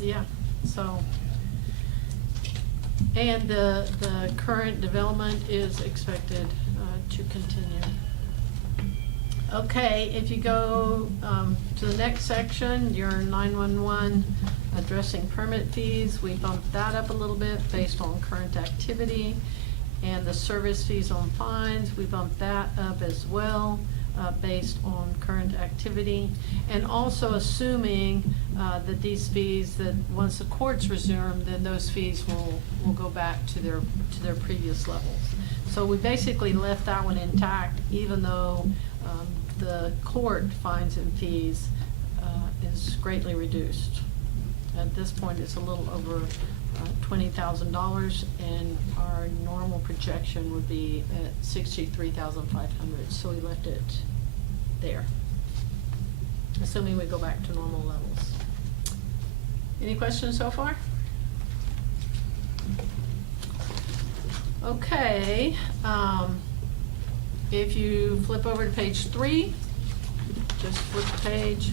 Yeah, so, and the current development is expected to continue. Okay, if you go to the next section, your 911 addressing permit fees, we bumped that up a little bit based on current activity. And the service fees on fines, we bumped that up as well, based on current activity. And also assuming that these fees, that once the courts resume, then those fees will go back to their previous levels. So we basically left that one intact, even though the court fines and fees is greatly reduced. At this point, it's a little over $20,000, and our normal projection would be at $63,500, so we left it there, assuming we go back to normal levels. Any questions so far? Okay, if you flip over to page 3, just flip the page.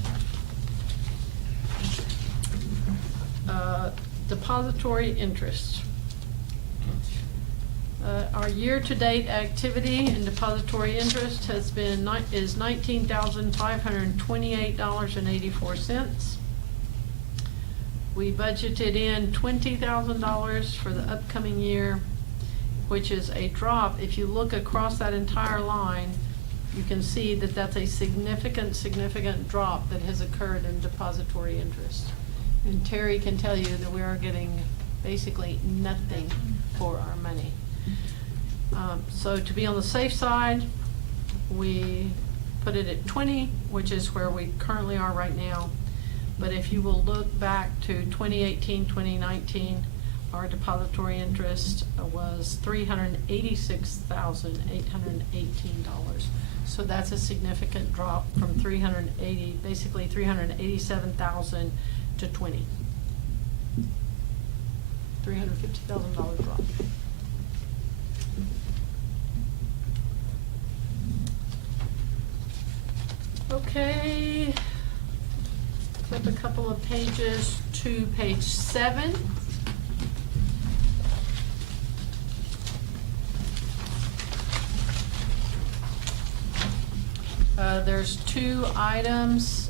Depository interest. Our year-to-date activity in depository interest has been is $19,528.84. We budgeted in $20,000 for the upcoming year, which is a drop. If you look across that entire line, you can see that that's a significant drop that has occurred in depository interest. And Terry can tell you that we are getting basically nothing for our money. So to be on the safe side, we put it at 20, which is where we currently are right now. But if you will look back to 2018, 2019, our depository interest was $386,818. So that's a significant drop from basically $387,000 to 20. $350,000 drop. Okay, flip a couple of pages to page 7. There's 2 items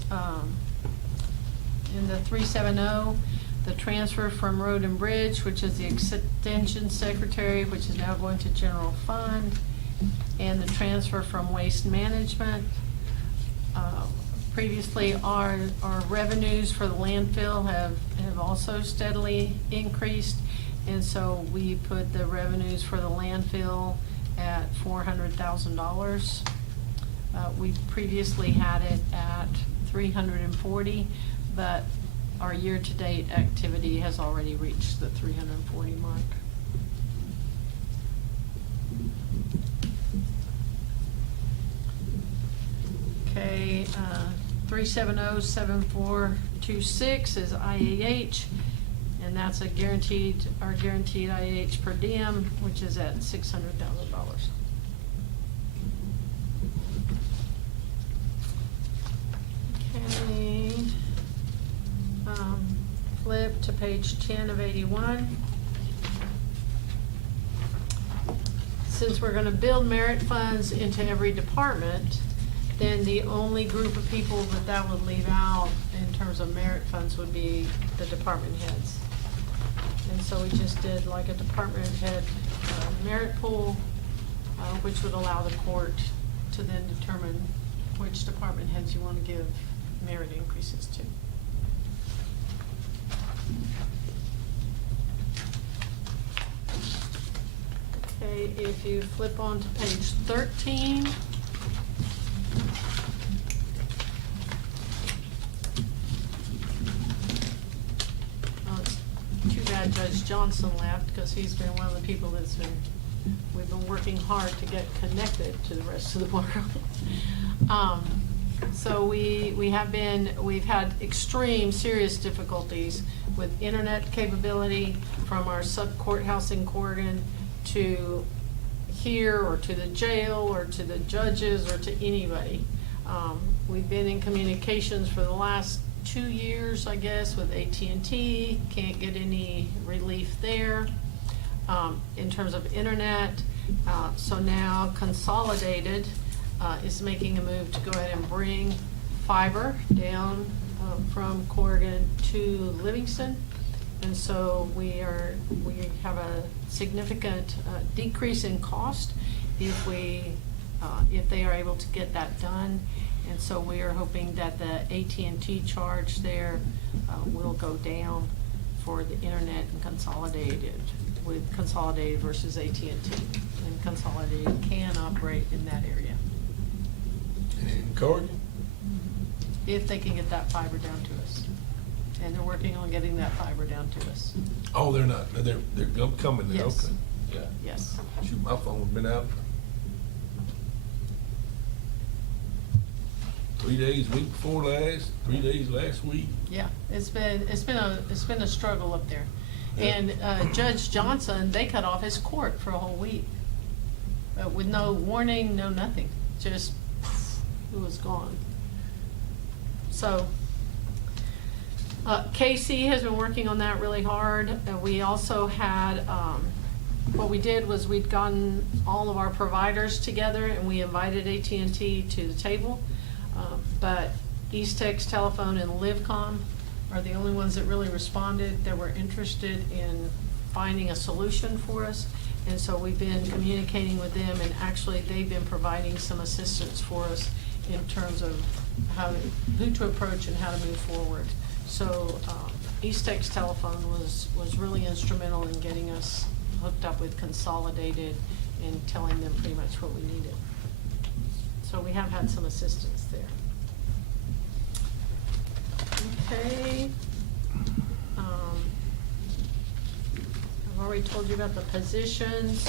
in the 370, the transfer from Road and Bridge, which is the extension secretary, which is now going to general fund, and the transfer from waste management. Previously, our revenues for the landfill have also steadily increased, and so we put the revenues for the landfill at $400,000. We previously had it at $340,000, but our year-to-date activity has already reached the $340,000 mark. Okay, 370-7426 is IAH, and that's our guaranteed IAH per diem, which is at $600,000. Okay, flip to page 10 of 81. Since we're gonna build merit funds into every department, then the only group of people that would leave out in terms of merit funds would be the department heads. And so we just did like a department head merit pool, which would allow the court to then determine which department heads you want to give merit increases to. Okay, if you flip on to page 13. Oh, it's too bad Judge Johnson left, because he's been one of the people that's been we've been working hard to get connected to the rest of the world. So we've had extreme serious difficulties with internet capability from our sub-courthouse in Corrigan to here, or to the jail, or to the judges, or to anybody. We've been in communications for the last 2 years, I guess, with AT&T, can't get any relief there in terms of internet. So now Consolidated is making a move to go ahead and bring fiber down from Corrigan to Livingston. And so we have a significant decrease in cost if they are able to get that done. And so we are hoping that the AT&T charge there will go down for the internet and Consolidated, with Consolidated versus AT&T. And Consolidated can operate in that area, In Corrigan? if they can get that fiber down to us. And they're working on getting that fiber down to us. Oh, they're not, they're coming there, Yes. okay. Yeah. Yes. Shoot, my phone's been out 3 days, week before last, 3 days last week. Yeah, it's been a struggle up there. Yeah. And Judge Johnson, they cut off his court for a whole week with no warning, no nothing. Just poof, it was gone. So Casey has been working on that really hard. We also had what we did was we'd gotten all of our providers together and we invited AT&T to the table. But East Tex Telephone and Livcom are the only ones that really responded, that were interested in finding a solution for us. And so we've been communicating with them, and actually they've been providing some assistance for us in terms of who to approach and how to move forward. So East Tex Telephone was really instrumental in getting us hooked up with Consolidated and telling them pretty much what we needed. So we have had some assistance there. Okay. I've already told you about the positions.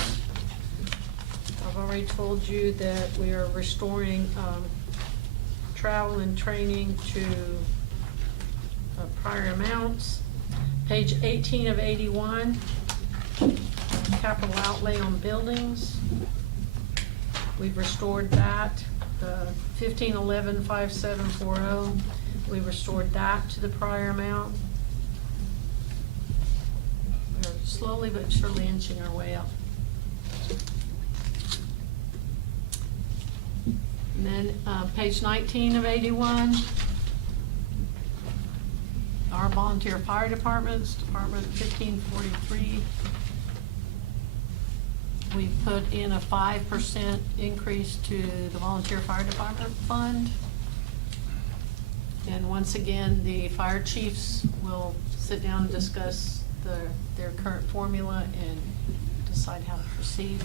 I've already told you that we are restoring travel and training to prior amounts. Page 18 of 81, capital outlay on buildings. We've restored that. 15115740, we restored that to the prior amount. We're slowly but surely inching our way up. And then page 19 of 81, our volunteer fire departments, Department 1543. We put in a 5% increase to the volunteer fire department fund. And once again, the fire chiefs will sit down and discuss their current formula and decide how to proceed.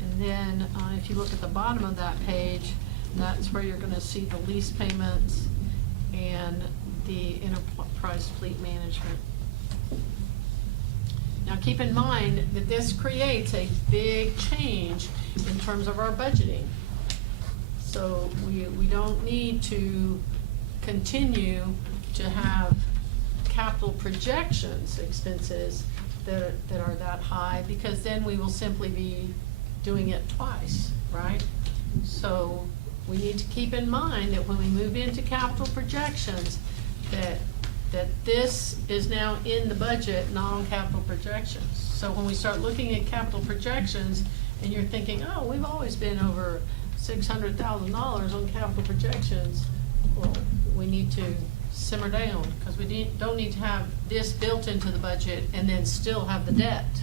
And then if you look at the bottom of that page, that's where you're gonna see the lease payments and the enterprise fleet management. Now keep in mind that this creates a big change in terms of our budgeting. So we don't need to continue to have capital projections expenses that are that high, because then we will simply be doing it twice, right? So we need to keep in mind that when we move into capital projections, that this is now in the budget, not on capital projections. So when we start looking at capital projections and you're thinking, oh, we've always been over $600,000 on capital projections, well, we need to simmer down, because we don't need to have this built into the budget and then still have the debt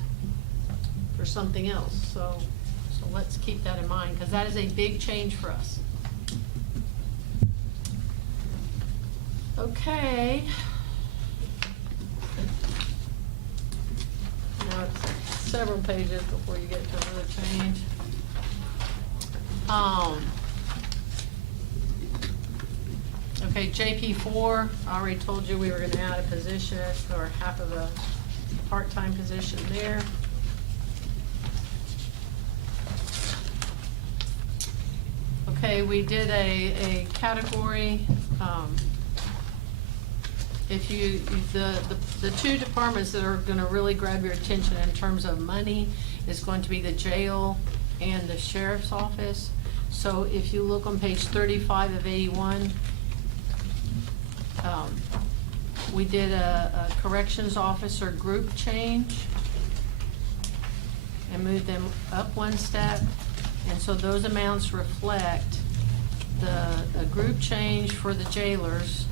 for something else. So let's keep that in mind, because that is a big change for us. Okay. Now it's several pages before you get to another change. Okay, JP4, I already told you we were gonna add a position, or half of a part-time position there. Okay, we did a category, if the two departments that are gonna really grab your attention in terms of money is going to be the jail and the sheriff's office. So if you look on page 35 of 81, we did a corrections officer group change and moved them up one step. And so those amounts reflect the group change for the jailers,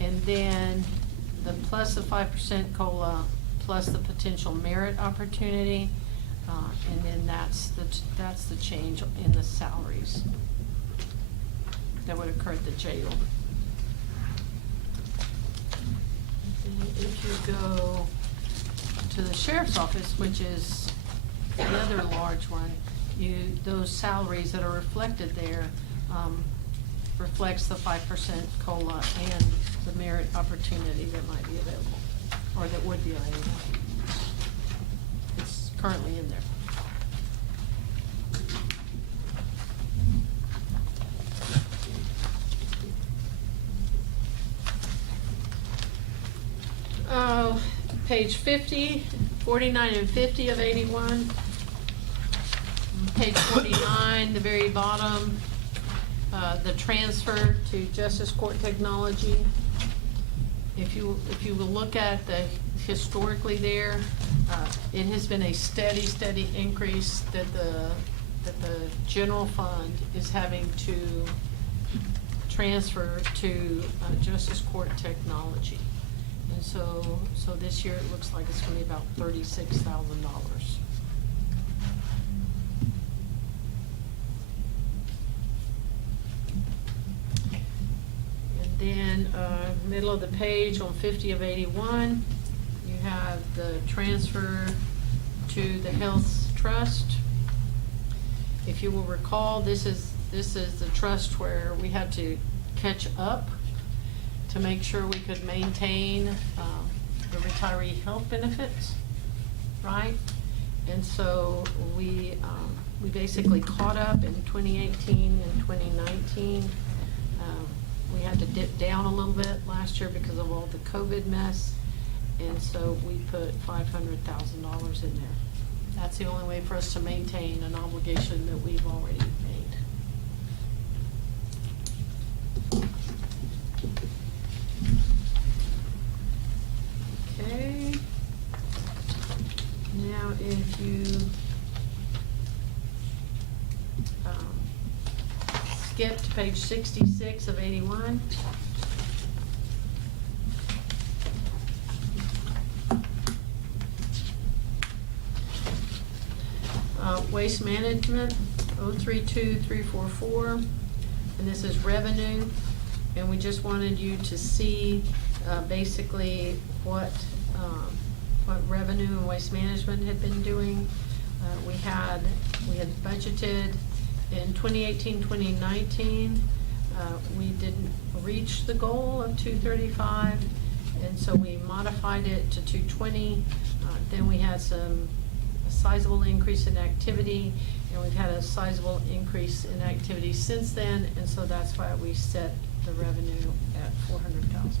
and then the plus the 5% COLA, plus the potential merit opportunity, and then that's the change in the salaries that would occur at the jail. And then if you go to the sheriff's office, which is the other large one, those salaries that are reflected there reflects the 5% COLA and the merit opportunity that might be available, or that would be available. It's currently in there. Page 50, 49 and 50 of 81. Page 49, the very bottom, the transfer to Justice Court Technology. If you will look at the historically there, it has been a steady increase that the general fund is having to transfer to Justice Court Technology. And so this year it looks like it's going to be about $36,000. Then, middle of the page on 50 of 81, you have the transfer to the Health Trust. If you will recall, this is the trust where we had to catch up to make sure we could maintain the retiree health benefits, right? And so we basically caught up in 2018 and 2019. We had to dip down a little bit last year because of all the COVID mess, and so we put $500,000 in there. That's the only way for us to maintain an obligation that we've already made. Okay. Now if you skip to page 66 of 81. Waste management, 032344, and this is revenue, and we just wanted you to see basically what revenue and waste management had been doing. We had budgeted in 2018-2019, we didn't reach the goal of 235, and so we modified it to 220. Then we had a sizable increase in activity, and we've had a sizable increase in activity since then, and so that's why we set the revenue at $400,000.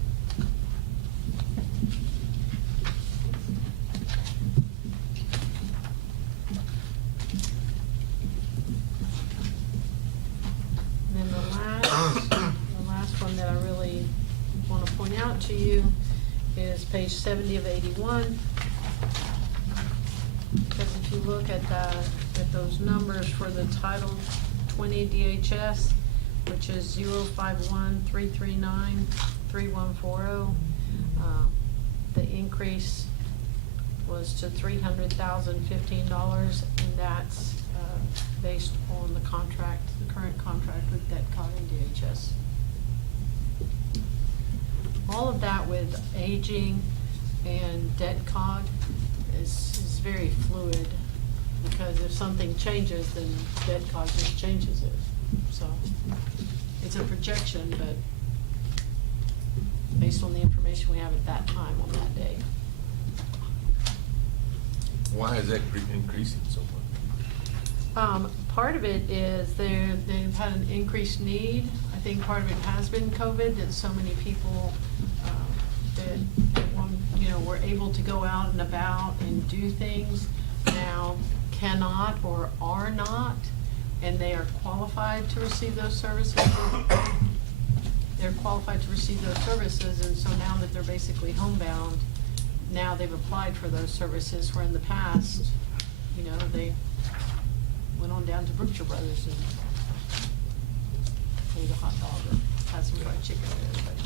And then the last one that I really want to point out to you is page 70 of 81. Because if you look at those numbers for the Title 20 DHS, which is 051-339-3140, the increase was to $300,015, and that's based on the contract, the current contract with DETCOG and DHS. All of that with aging and DETCOG is very fluid, because if something changes, then DETCOG just changes it. So it's a projection, but based on the information we have at that time on that day. Why is that increasing so much? Part of it is they've had an increased need. I think part of it has been COVID, that so many people, were able to go out and about and do things, now cannot or are not, and they are qualified to receive those services. They're qualified to receive those services, and so now that they're basically homebound, now they've applied for those services, where in the past, they went on down to Brookshire Brothers and ate a hot dog or had some fried chicken with everybody.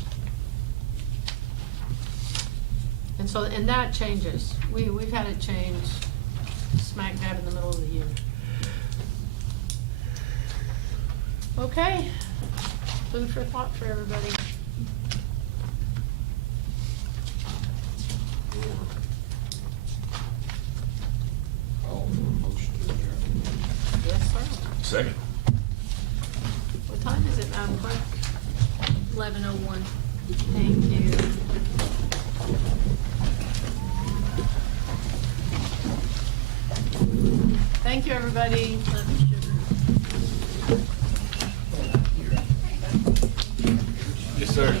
And that changes. We've had it change smack dab in the middle of the year. Okay, food for thought for everybody. Call for a motion to adjourn. Yes, sir. Second. What time is it, Madam Clerk? 11:01. Thank you. Thank you, everybody. Yes, sir.